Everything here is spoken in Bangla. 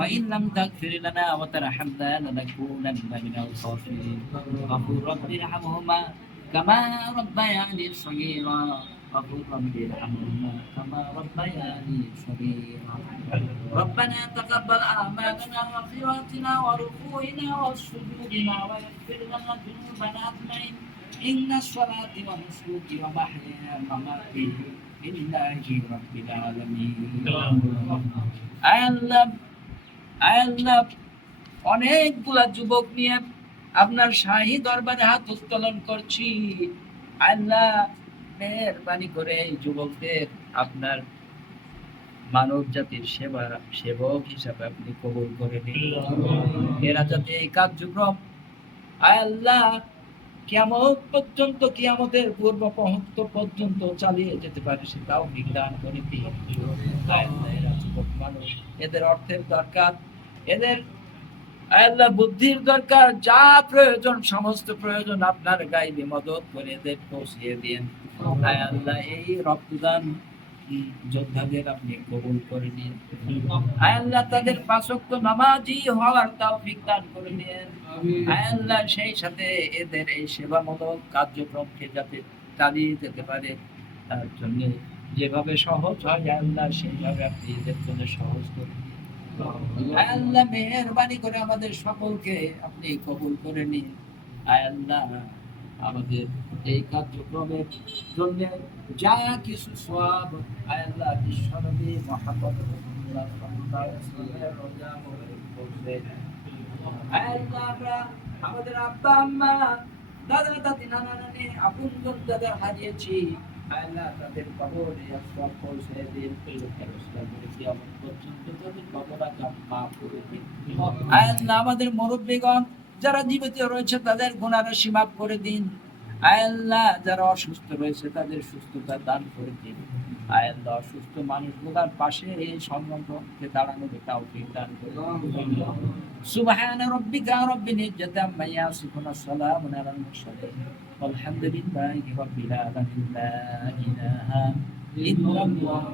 wa in lam taghfir lana wa tarhamna lanakunanna minal khasirin. Qul rabbi irhamhuma kama rabbayani saghira. Qul rabbi irhamhuma kama rabbayani saghira. ربنا تقبل أعمالنا وغفراتنا وركوعنا وسجودنا ويغفر لنا ذنوبنا أجمعين إن الصلاة ونسوك ومحيا ومماتي لله رب العالمين. I অনেকগুলা যুবক নিয়ে আপনার শাহী দরবারে হাত উত্তোলন করছি। আল্লাহ মেহরবানি করে এই যুবকদের আপনার মানব জাতির সেবা, সেবক হিসাবে আপনি কবুল করে নিন। এরা যাতে এই কার্যক্রম আল্লাহ কিয়ামত পর্যন্ত, কিয়ামতের পূর্ব মুহূর্ত পর্যন্ত চালিয়ে যেতে পারে সেটাও বিজ্ঞান করে দিন। এদের অর্থের দরকার এদের আল্লাহ বুদ্ধির দরকার যা প্রয়োজন সমস্ত প্রয়োজন আপনার গাইবে মদত করে এদের পৌঁছিয়ে দিন আল্লাহ এই রক্তদান যোদ্ধাদের আপনি কবুল করে নিন। আল্লাহ তাদের পাঁচক্ত নামাজি হওয়ার তৌফিক দান করে নিন আল্লাহ সেই সাথে এদের এই সেবামূলক কার্যক্রমকে যাতে চালিয়ে যেতে পারে তার জন্য যেভাবে সহজ হয় আল্লাহ সেইভাবে আপনি এদের জন্য সহজ করে। আয় আল্লাহ মেহরবানি করে আমাদের সকলকে আপনি কবুল করে নিন। আয় আল্লাহ, আমাদের এই কার্যক্রমের জন্য যা কিছু সব আয় আল্লাহ বিশ্বনবী মহাপদ আমাদের আব্বা আম্মা দাদা দাদি নানা নানি আপন দাদা হারিয়েছি। আল্লাহ আমাদের মুরব্বীগণ, যারা জীবিত রয়েছে, তাদের গুণার সীমা করে দিন। আল্লাহ যারা অসুস্থ রয়েছে, তাদের সুস্থতা দান করে দিন। আল্লাহ অসুস্থ মানুষগুলার পাশে এই সংগঠনকে দাঁড়ানো তাও দান করুন। সুবহান রব্বিকা রব্বিনী ইজ্জাতি আম্মা ইয়াসিফুন আসসালামু আলাইহি ওয়া সাল্লাম والحمد لله رب العالمين لا إله إلا الله.